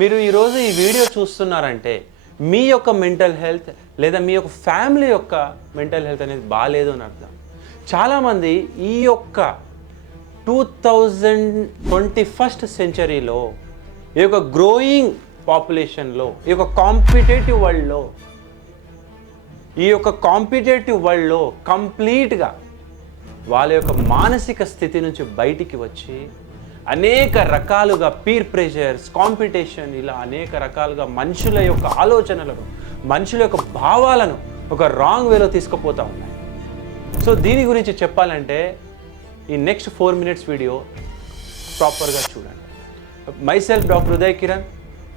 మీరు ఈరోజు ఈ వీడియో చూస్తున్నారంటే మీ యొక్క మెంటల్ హెల్త్ లేదా మీ యొక్క ఫ్యామిలీ యొక్క మెంటల్ హెల్త్ అనేది బాగాలేదు అని అర్థం. చాలామంది ఈ యొక్క 2021 సెంచరీలో ఈ యొక్క గ్రోయింగ్ పాపులేషన్లో ఈ యొక్క కాంపిటేటివ్ వరల్డ్లో కంప్లీట్గా వాళ్ళ యొక్క మానసిక స్థితి నుంచి బయటికి వచ్చి అనేక రకాలుగా పీర్ ప్రెషర్స్, కాంపిటీషన్, ఇలా అనేక రకాలుగా మనుషుల యొక్క ఆలోచనలను, మనుషుల యొక్క భావాలను ఒక రాంగ్ వేలో తీసుకుపోతూ ఉన్నాయి. సో దీని గురించి చెప్పాలంటే ఈ నెక్స్ట్ 4 minutes వీడియో ప్రాపర్గా చూడండి. Myself doctor Uday Kiran,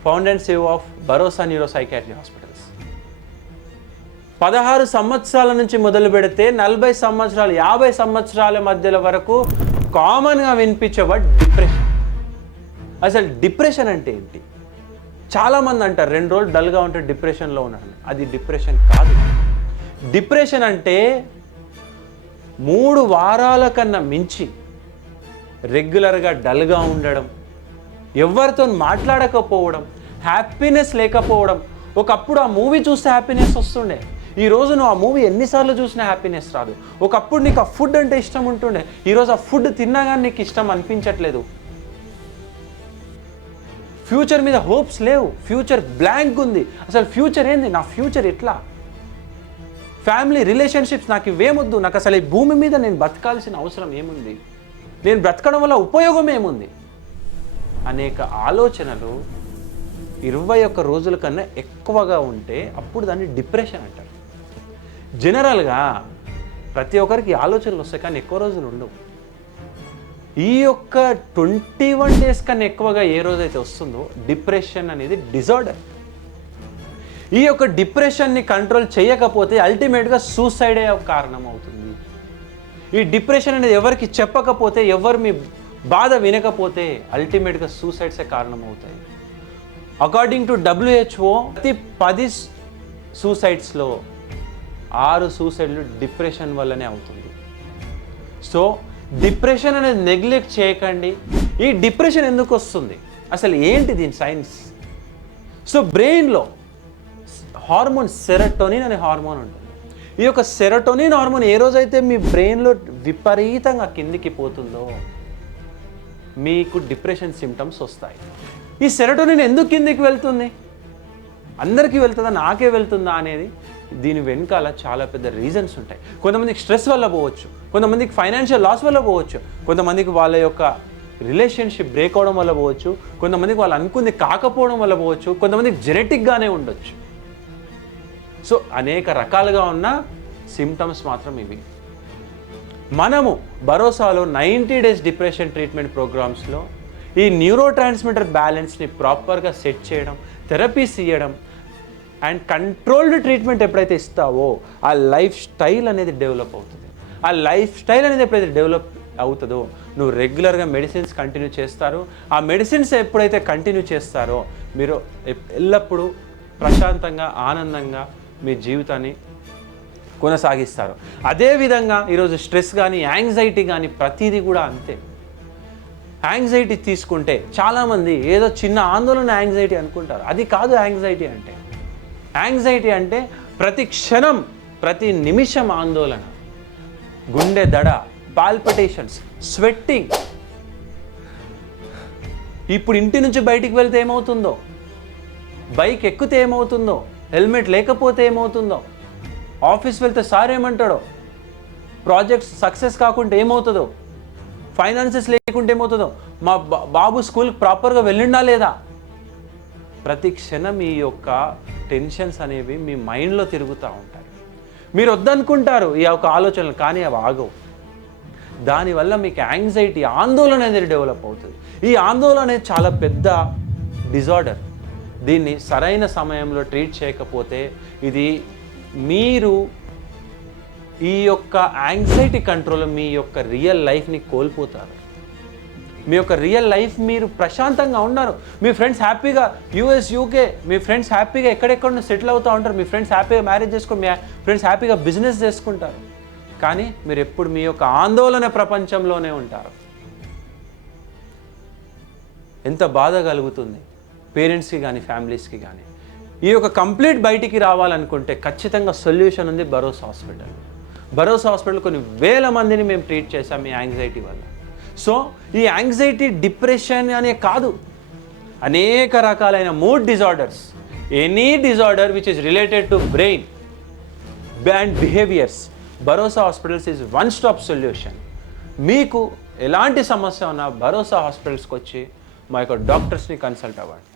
founder and CEO of Bharosa neuro psychiatry hospitals. 16 సంవత్సరాల నుంచి మొదలు పెడితే 40 సంవత్సరాలు 50 సంవత్సరాల మధ్యలో వరకు కామన్గా వినిపించే వర్డ్ డిప్రెషన్. అసలు డిప్రెషన్ అంటే ఏంటి? చాలామంది అంటారు 2 రోజులు డల్గా ఉంటే డిప్రెషన్లో ఉన్నాను. అది డిప్రెషన్ కాదు. డిప్రెషన్ అంటే 3 వారాల కన్నా మించి రెగ్యులర్గా డల్గా ఉండడం, ఎవరితో మాట్లాడకపోవడం, హ్యాపీనెస్ లేకపోవడం. ఒకప్పుడు ఆ మూవీ చూస్తే హ్యాపీనెస్ వస్తుండే, ఈరోజు నువ్వు ఆ మూవీ ఎన్నిసార్లు చూసినా హ్యాపీనెస్ రాదు. ఒకప్పుడు నీకు ఆ ఫుడ్ అంటే ఇష్టం ఉంటుండే, ఈరోజు ఆ ఫుడ్ తిన్నా కానీ నీకు ఇష్టం అనిపించట్లేదు. ఫ్యూచర్ మీద హోప్స్ లేవు, ఫ్యూచర్ బ్లాంక్ ఉంది. అసలు ఫ్యూచర్ ఏంది? నా ఫ్యూచర్ ఎట్లా? ఫ్యామిలీ రిలేషన్షిప్స్ నాకు ఇవేమొద్దు, నాకు అసలు ఈ భూమి మీద నేను బ్రతకాల్సిన అవసరం ఏముంది, నేను బ్రతకడం వల్ల ఉపయోగం ఏముంది? అనేక ఆలోచనలు 21 రోజుల కన్నా ఎక్కువగా ఉంటే అప్పుడు దాన్ని డిప్రెషన్ అంటారు. జనరల్గా ప్రతి ఒక్కరికి ఆలోచనలు వస్తాయి, కానీ ఎక్కువ రోజులు ఉండవు. ఈ యొక్క 21 days కన్నా ఎక్కువగా ఏ రోజైతే వస్తుందో డిప్రెషన్ అనేది డిజార్డర్. ఈ యొక్క డిప్రెషన్ని కంట్రోల్ చేయకపోతే అల్టిమేట్గా సూసైడే కారణం అవుతుంది. ఈ డిప్రెషన్ అనేది ఎవరికి చెప్పకపోతే, ఎవరు మీ బాధ వినకపోతే అల్టిమేట్గా సూసైడ్సే కారణం అవుతాయి. అకార్డింగ్ టు WHO ప్రతి 10 సూసైడ్స్లో 6 సూసైడ్లు డిప్రెషన్ వల్లనే అవుతుంది. సో డిప్రెషన్ అనేది నెగ్లెక్ట్ చేయకండి. ఈ డిప్రెషన్ ఎందుకు వస్తుంది, అసలు ఏంటి దీని సైన్స్? సో బ్రెయిన్లో హార్మోన్ సెరటోనిన్ అనే హార్మోన్ ఉంటుంది. ఈ యొక్క సెరటోనిన్ హార్మోన్ ఏ రోజైతే మీ బ్రెయిన్లో విపరీతంగా కిందికి పోతుందో మీకు డిప్రెషన్ సిమ్టమ్స్ వస్తాయి. ఈ సెరటోనిన్ ఎందుకు కిందికి వెళ్తుంది? అందరికీ వెళ్తుందా, నాకే వెళ్తుందా అనేది దీని వెనకాల చాలా పెద్ద రీజన్స్ ఉంటాయి. కొంతమందికి స్ట్రెస్ వల్ల పోవచ్చు, కొంతమందికి ఫైనాన్షియల్ లాస్ వల్ల పోవచ్చు, కొంతమందికి వాళ్ళ యొక్క రిలేషన్షిప్ బ్రేక్ అవడం వల్ల పోవచ్చు, కొంతమందికి వాళ్ళు అనుకుంది కాకపోవడం వల్ల పోవచ్చు, కొంతమందికి జెనెటిక్గానే ఉండొచ్చు. సో అనేక రకాలుగా ఉన్న సిమ్టమ్స్ మాత్రం ఇవి. మనము భరోసాలో 90 days డిప్రెషన్ ట్రీట్మెంట్ ప్రోగ్రామ్స్లో ఈ న్యూరో ట్రాన్స్మిటర్ బ్యాలెన్స్ని ప్రాపర్గా సెట్ చేయడం, థెరపీస్ ఇవ్వడం అండ్ కంట్రోల్డ్ ట్రీట్మెంట్ ఎప్పుడైతే ఇస్తావో ఆ లైఫ్ స్టైల్ అనేది డెవలప్ అవుతుంది. ఆ లైఫ్ స్టైల్ అనేది ఎప్పుడైతే డెవలప్ అవుతుందో నువ్వు రెగ్యులర్గా మెడిసిన్స్ కంటిన్యూ చేస్తారు. ఆ మెడిసిన్స్ ఎప్పుడైతే కంటిన్యూ చేస్తారో మీరు ఎల్లప్పుడూ ప్రశాంతంగా, ఆనందంగా మీ జీవితాన్ని కొనసాగిస్తారు. అదేవిధంగా ఈరోజు స్ట్రెస్ కానీ, యాంగ్జైటీ కానీ ప్రతిదీ కూడా అంతే. యాంగ్జైటీ తీసుకుంటే చాలామంది ఏదో చిన్న ఆందోళన యాంగ్జైటీ అనుకుంటారు. అది కాదు యాంగ్జైటీ అంటే. యాంగ్జైటీ అంటే ప్రతి క్షణం, ప్రతి నిమిషం ఆందోళన, గుండె దడ, పాల్పిటేషన్స్, స్వెట్టింగ్. ఇప్పుడు ఇంటి నుంచి బయటికి వెళ్తే ఏమవుతుందో, బైక్ ఎక్కితే ఏమవుతుందో, హెల్మెట్ లేకపోతే ఏమవుతుందో, ఆఫీస్ వెళ్తే సార్ ఏమంటాడో, ప్రాజెక్ట్స్ సక్సెస్ కాకుంటే ఏమవుతుందో, ఫైనాన్సెస్ లేకుంటే ఏమవుతుందో, మా బాబు స్కూల్కి ప్రాపర్గా వెళ్ళిండా లేదా. ప్రతి క్షణం ఈ యొక్క టెన్షన్స్ అనేవి మీ మైండ్లో తిరుగుతూ ఉంటాయి. మీరు వద్దనుకుంటారు ఈ యొక్క ఆలోచనలు, కానీ అవి ఆగవు. దానివల్ల మీకు యాంగ్జైటీ, ఆందోళన అనేది డెవలప్ అవుతుంది. ఈ ఆందోళన అనేది చాలా పెద్ద డిజార్డర్. దీన్ని సరైన సమయంలో ట్రీట్ చేయకపోతే ఇది మీరు ఈ యొక్క యాంగ్జైటీ కంట్రోల్ మీ యొక్క రియల్ లైఫ్ని కోల్పోతారు. మీ యొక్క రియల్ లైఫ్ మీరు ప్రశాంతంగా ఉన్నారు. మీ ఫ్రెండ్స్ హ్యాపీగా US, UK, మీ ఫ్రెండ్స్ హ్యాపీగా ఎక్కడెక్కడ సెటిల్ అవుతూ ఉంటారు. మీ ఫ్రెండ్స్ హ్యాపీగా మ్యారేజ్ చేసుకొని, మీ ఫ్రెండ్స్ హ్యాపీగా బిజినెస్ చేసుకుంటారు. కానీ మీరు ఎప్పుడు మీ యొక్క ఆందోళన ప్రపంచంలోనే ఉంటారు. ఎంత బాధ కలుగుతుంది. పేరెంట్స్కి కానీ ఫ్యామిలీస్కి కానీ. ఈ యొక్క కంప్లీట్ బయటికి రావాలనుకుంటే ఖచ్చితంగా సొల్యూషన్ ఉంది భరోసా హాస్పిటల్. భరోసా హాస్పిటల్ కొన్ని వేల మందిని మేము ట్రీట్ చేసాం ఈ యాంగ్జైటీ వల్ల. సో ఈ యాంగ్జైటీ డిప్రెషన్ అనే కాదు, అనేక రకాలైన mood disorders, any disorder which is related to brain and behaviours, Bharosa hospitals is one stop solution. మీకు ఎలాంటి సమస్య ఉన్నా భరోసా హాస్పిటల్స్కి వచ్చి మా యొక్క డాక్టర్స్ని కన్సల్ట్ అవ్వండి.